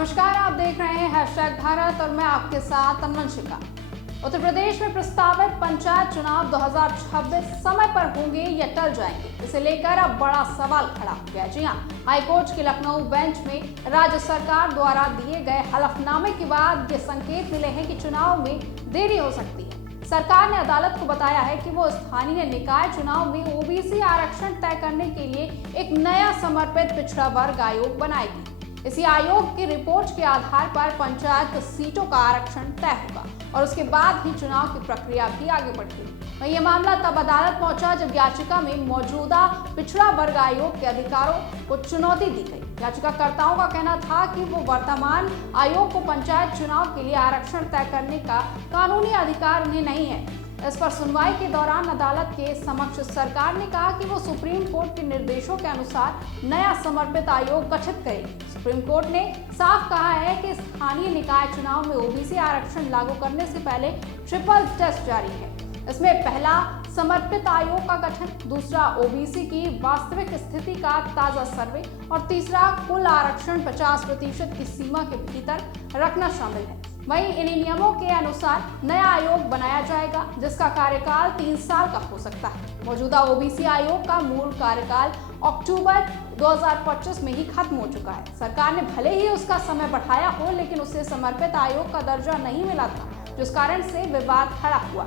नमस्कार, आप देख रहे हैं #भारत और मैं आपके साथ अनवंशिका। उत्तर प्रदेश में प्रस्तावित पंचायत चुनाव 2026 समय पर होंगे या टल जाएंगे, इसे लेकर अब बड़ा सवाल खड़ा हो गया। जी हां, हाईकोर्ट के लखनऊ बेंच में राज्य सरकार द्वारा दिए गए हलफनामे के बाद ये संकेत मिले हैं कि चुनाव में देरी हो सकती है। सरकार ने अदालत को बताया है कि वो स्थानीय निकाय चुनाव में ओबीसी आरक्षण तय करने के लिए एक नया समर्पित पिछड़ा वर्ग आयोग बनाएगी। इसी आयोग की रिपोर्ट के आधार पर पंचायत सीटों का आरक्षण तय होगा और उसके बाद ही चुनाव की प्रक्रिया भी आगे बढ़ेगी। वहीं ये मामला तब अदालत पहुंचा जब याचिका में मौजूदा पिछड़ा वर्ग आयोग के अधिकारों को चुनौती दी गई। याचिकाकर्ताओं का कहना था कि वो वर्तमान आयोग को पंचायत चुनाव के लिए आरक्षण तय करने का कानूनी अधिकार उन्हें नहीं है। इस पर सुनवाई के दौरान अदालत के समक्ष सरकार ने कहा कि वो सुप्रीम कोर्ट के निर्देशों के अनुसार नया समर्पित आयोग गठित करेगी। सुप्रीम कोर्ट ने साफ कहा है कि स्थानीय निकाय चुनाव में ओबीसी आरक्षण लागू करने से पहले ट्रिपल टेस्ट जारी है। इसमें पहला समर्पित आयोग का गठन, दूसरा ओबीसी की वास्तविक स्थिति का ताजा सर्वे और तीसरा कुल आरक्षण 50% की सीमा के भीतर रखना शामिल है। वहीं इन्हीं नियमों के अनुसार नया आयोग बनाया जाएगा जिसका कार्यकाल 3 साल का हो सकता है। मौजूदा ओबीसी आयोग का मूल कार्यकाल अक्टूबर 2025 में ही खत्म हो चुका है। सरकार ने भले ही उसका समय बढ़ाया हो, लेकिन उसे समर्पित आयोग का दर्जा नहीं मिला था, जिस कारण से विवाद खड़ा हुआ।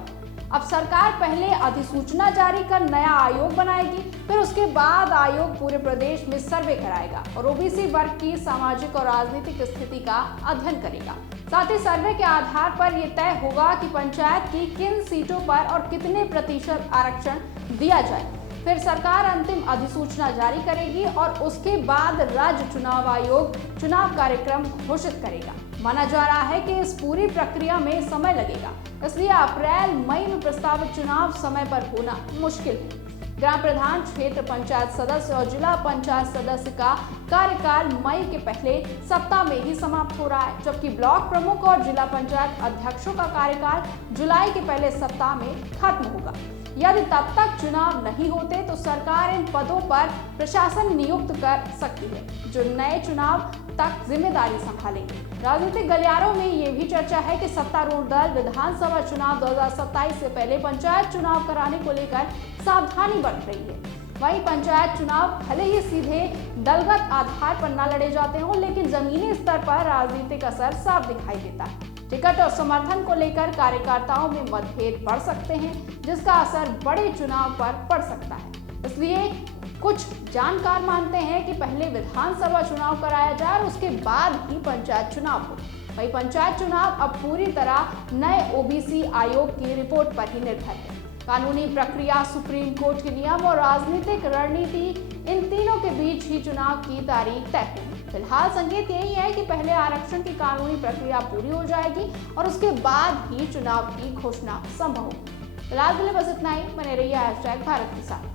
अब सरकार पहले अधिसूचना जारी कर नया आयोग बनाएगी, फिर उसके बाद आयोग पूरे प्रदेश में सर्वे कराएगा और ओबीसी वर्ग की सामाजिक और राजनीतिक स्थिति का अध्ययन करेगा। साथ ही सर्वे के आधार पर यह तय होगा कि पंचायत की किन सीटों पर और कितने प्रतिशत आरक्षण दिया जाए। फिर सरकार अंतिम अधिसूचना जारी करेगी और उसके बाद राज्य चुनाव आयोग चुनाव कार्यक्रम घोषित करेगा। माना जा रहा है कि इस पूरी प्रक्रिया में समय लगेगा, इसलिए अप्रैल-मई में प्रस्तावित चुनाव समय पर होना मुश्किल है। ग्राम प्रधान, क्षेत्र पंचायत सदस्य और जिला पंचायत सदस्य का कार्यकाल मई के पहले सप्ताह में ही समाप्त हो रहा है, जबकि ब्लॉक प्रमुख और जिला पंचायत अध्यक्षों का कार्यकाल जुलाई के पहले सप्ताह में खत्म होगा। यदि तब तक चुनाव नहीं होते तो सरकार इन पदों पर प्रशासन नियुक्त कर सकती है, जो नए चुनाव तक जिम्मेदारी संभालेंगे। राजनीतिक गलियारों में ये भी चर्चा है कि सत्तारूढ़ दल विधानसभा चुनाव 2027 से पहले पंचायत चुनाव कराने को लेकर सावधानी बरत रही है। वहीं पंचायत चुनाव भले ही सीधे दलगत आधार पर न लड़े जाते हों, लेकिन जमीनी स्तर पर राजनीतिक असर साफ दिखाई देता है। टिकट और समर्थन को लेकर कार्यकर्ताओं में मतभेद बढ़ सकते हैं, जिसका असर बड़े चुनाव पर पड़ सकता है। इसलिए कुछ जानकार मानते हैं कि पहले विधानसभा चुनाव कराया जाए और उसके बाद ही पंचायत चुनाव हो। वही पंचायत चुनाव अब पूरी तरह नए ओबीसी आयोग की रिपोर्ट पर ही निर्भर है। कानूनी प्रक्रिया, सुप्रीम कोर्ट के नियम और राजनीतिक रणनीति, इन तीनों के बीच ही चुनाव की तारीख तय होगी। फिलहाल संकेत यही है कि पहले आरक्षण की कानूनी प्रक्रिया पूरी हो जाएगी और उसके बाद ही चुनाव की घोषणा संभव होगी। फिलहाल के लिए बस इतना ही। बने रहिए #भारत के साथ।